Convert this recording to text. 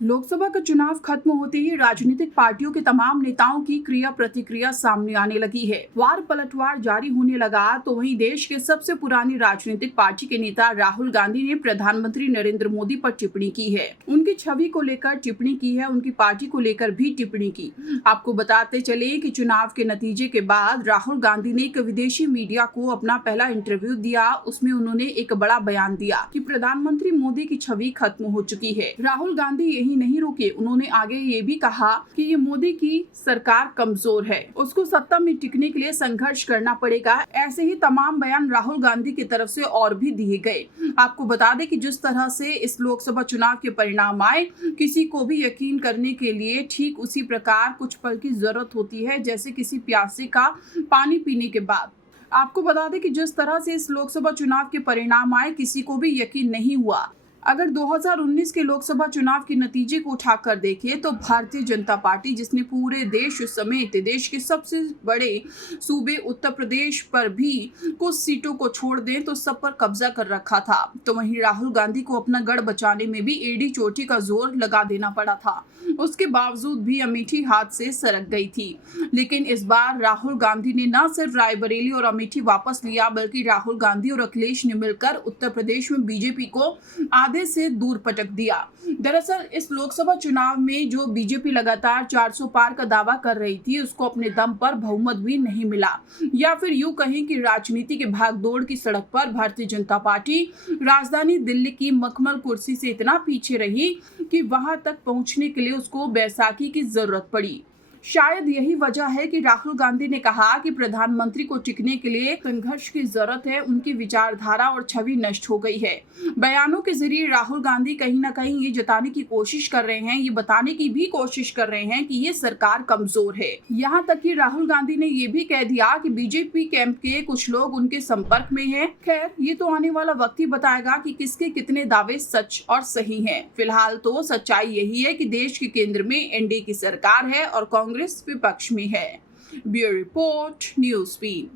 लोकसभा का चुनाव खत्म होते ही राजनीतिक पार्टियों के तमाम नेताओं की क्रिया प्रतिक्रिया सामने आने लगी है। वार पलटवार जारी होने लगा तो वहीं देश के सबसे पुरानी राजनीतिक पार्टी के नेता राहुल गांधी ने प्रधानमंत्री नरेंद्र मोदी पर टिप्पणी की है। उनकी छवि को लेकर टिप्पणी की है, उनकी पार्टी को लेकर भी टिप्पणी की। आपको बताते चले कि चुनाव के नतीजे के बाद राहुल गांधी ने एक विदेशी मीडिया को अपना पहला इंटरव्यू दिया। उसमें उन्होंने एक बड़ा बयान दिया कि प्रधानमंत्री मोदी की छवि खत्म हो चुकी है। राहुल गांधी यही नहीं रुके, उन्होंने आगे ये भी कहा कि ये मोदी की सरकार कमजोर है, उसको सत्ता में टिकने के लिए संघर्ष करना पड़ेगा। ऐसे ही तमाम बयान राहुल गांधी की तरफ से और भी दिए गए। आपको बता दें कि जिस तरह से इस लोकसभा चुनाव के परिणाम आए, किसी को भी यकीन करने के लिए ठीक उसी प्रकार कुछ पल की जरूरत होती है जैसे किसी प्यासे का पानी पीने के बाद। आपको बता दें कि जिस तरह से इस लोकसभा चुनाव के परिणाम आए, किसी को भी यकीन नहीं हुआ। अगर 2019 के लोकसभा चुनाव के नतीजे को उठाकर देखें तो भारतीय जनता पार्टी, जिसने पूरे देश समेत देश के सबसे बड़े सूबे उत्तर प्रदेश पर भी कुछ सीटों को छोड़ दें तो सब पर कब्जा कर रखा था, तो वहीं राहुल गांधी को अपना गढ़ बचाने में भी एड़ी चोटी का जोर लगा देना पड़ा था। उसके बावजूद भी अमेठी हाथ से सरक गई थी। लेकिन इस बार राहुल गांधी ने न सिर्फ रायबरेली और अमेठी वापस लिया, बल्कि राहुल गांधी और अखिलेश ने मिलकर उत्तर प्रदेश में बीजेपी को आधे से दूर पटक दिया। दरअसल इस लोकसभा चुनाव में जो बीजेपी लगातार 400 पार का दावा कर रही थी, उसको अपने दम पर बहुमत भी नहीं मिला। या फिर यूं कहें कि राजनीति के भागदौड़ की सड़क पर भारतीय जनता पार्टी राजधानी दिल्ली की मखमल कुर्सी से इतना पीछे रही कि वहां तक पहुंचने के लिए उसको बैसाखी की जरूरत पड़ी। शायद यही वजह है कि राहुल गांधी ने कहा कि प्रधानमंत्री को टिकने के लिए संघर्ष की जरूरत है। उनकी विचारधारा और छवि नष्ट हो गई है। बयानों के जरिए राहुल गांधी कहीं ना कहीं ये जताने की कोशिश कर रहे हैं, ये बताने की भी कोशिश कर रहे हैं कि ये सरकार कमजोर है। यहाँ तक कि राहुल गांधी ने ये भी कह दिया कि बीजेपी कैंप के कुछ लोग उनके संपर्क में हैं। खैर, ये तो आने वाला वक्त ही बताएगा कि किसके कितने दावे सच और सही हैं। फिलहाल तो सच्चाई यही है कि देश के केंद्र में एनडीए की सरकार है और कांग्रेस विपक्ष में है। Bureau report, news beat.